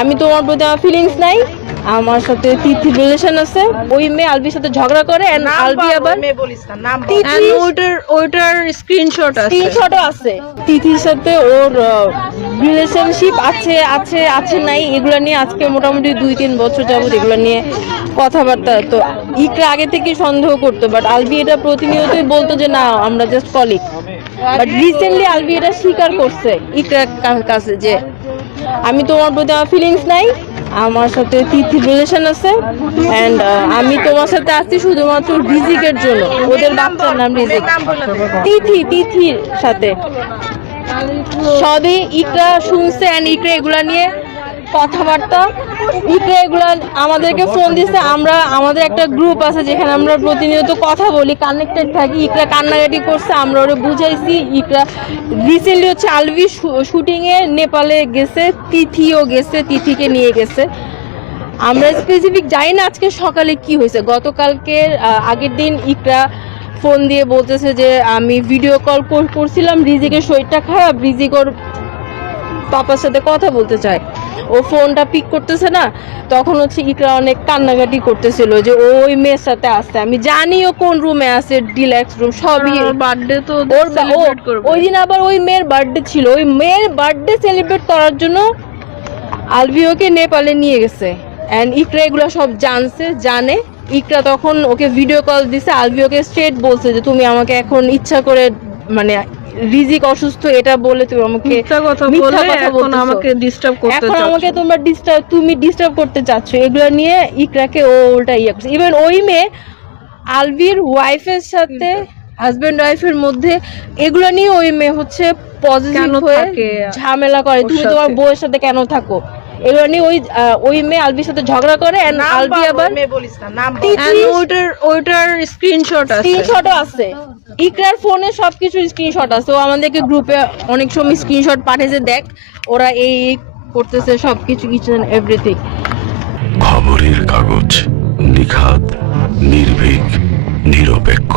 আমি তোমার প্রতি আমার ফিলিংস নাই, আমার সাথে তিথি রিলেশন আছে। ওই মেয়ে আলবির সাথে ঝগড়া করে এন্ড আলবি আবার ওইটার স্ক্রিনশটও আছে। তিথির সাথে ওর রিলেশনশিপ আছে আছে আছে নাই এগুলা নিয়ে আজকে মোটামুটি 2-3 বছর যাবত এগুলা নিয়ে কথাবার্তা। তো ইকরা আগে থেকে সন্দেহ করতো, বাট আলবি এটা প্রতিনিয়তই বলতো যে না আমরা just colleague. But recently Albi এটা স্বীকার করছে ইকরার কাছে যে আমি তোমার প্রতি আমার ফিলিংস নাই, আমার সাথে তিথির রিলেশন আছে এন্ড আমি তোমার সাথে আসছি শুধুমাত্র রিজিকের জন্য। ওদের বাচ্চার নাম রিজিক। তিথির সাথে সবই ইকরা শুনছে এন্ড ইকরা এগুলা নিয়ে কথাবার্তা। ইকরা এগুলা আমাদেরকে ফোন দিচ্ছে, আমরা আমাদের একটা গ্রুপ আছে যেখানে আমরা প্রতিনিয়ত কথা বলি, কানেক্টেড থাকি। ইকরা কান্নাকাটি করছে, আমরা ওরা বুঝাইছি। ইকরা রিসেন্টলি হচ্ছে আলভি শুটিং এ নেপালে গেছে, তিথিও গেছে, তিথিকে নিয়ে গেছে। আমরা স্পেসিফিক জানি না আজকে সকালে কি হয়েছে। গতকালকে আগের দিন ইকরা ফোন দিয়ে বলতেছে যে আমি ভিডিও কল করছিলাম, রিজিকের শরীরটা খারাপ, রিজিক ওর পাপার সাথে কথা বলতে চায়, ও ফোনটা পিক করতেছে না। তখন হচ্ছে ইকরা অনেক কান্নাকাটি করতেছিল যে ওই মেয়ের সাথে আসছে। আমি জানি ও কোন রুমে আছে, ডিলাক্স রুম সবই। বার্থডে তো ওই দিন আবার ওই মেয়ের বার্থডে ছিল, ওই মেয়ের বার্থডে সেলিব্রেট করার জন্য আলভিওকে নেপালে নিয়ে গেছে এন্ড ইকরা এগুলো সব জানে। ইকরা তখন ওকে ভিডিও কল দিছে, আলভিওকে স্ট্রেট বলছে যে তুমি আমাকে এখন ইচ্ছা করে মানে রিজিক অসুস্থ এটা বলে তুমি আমাকে মিথ্যা কথা বলে আমাকে ডিস্টার্ব করতে চাচ্ছ, এখন আমাকে তুমি ডিস্টার্ব করতে চাচ্ছ। এগুলো নিয়ে ইকরাকে ও উল্টা ইয়ে করছে। ইভেন ওই মেয়ে আলভির ওয়াইফের সাথে হাজবেন্ড ওয়াইফের মধ্যে এগুলো নিয়ে ওই মেয়ে হচ্ছে পজিটিভ হয়ে ঝামেলা করে, তুমি তোমার বউয়ের সাথে কেন থাকো, এগুলো নিয়ে ওই মেয়ে আলবির সাথে ঝগড়া করে এন্ড আলবি আবার ওইটার স্ক্রিনশটও আছে। ইকরার ফোনে সবকিছু স্ক্রিনশট আছে, ও আমাদেরকে গ্রুপে অনেক সময় স্ক্রিনশট পাঠিয়েছে, দেখ ওরা এই করতেছে সবকিছু, কিছু এভরিথিং। খবরের কাগজ, নিখাত, নির্ভীক, নিরপেক্ষ।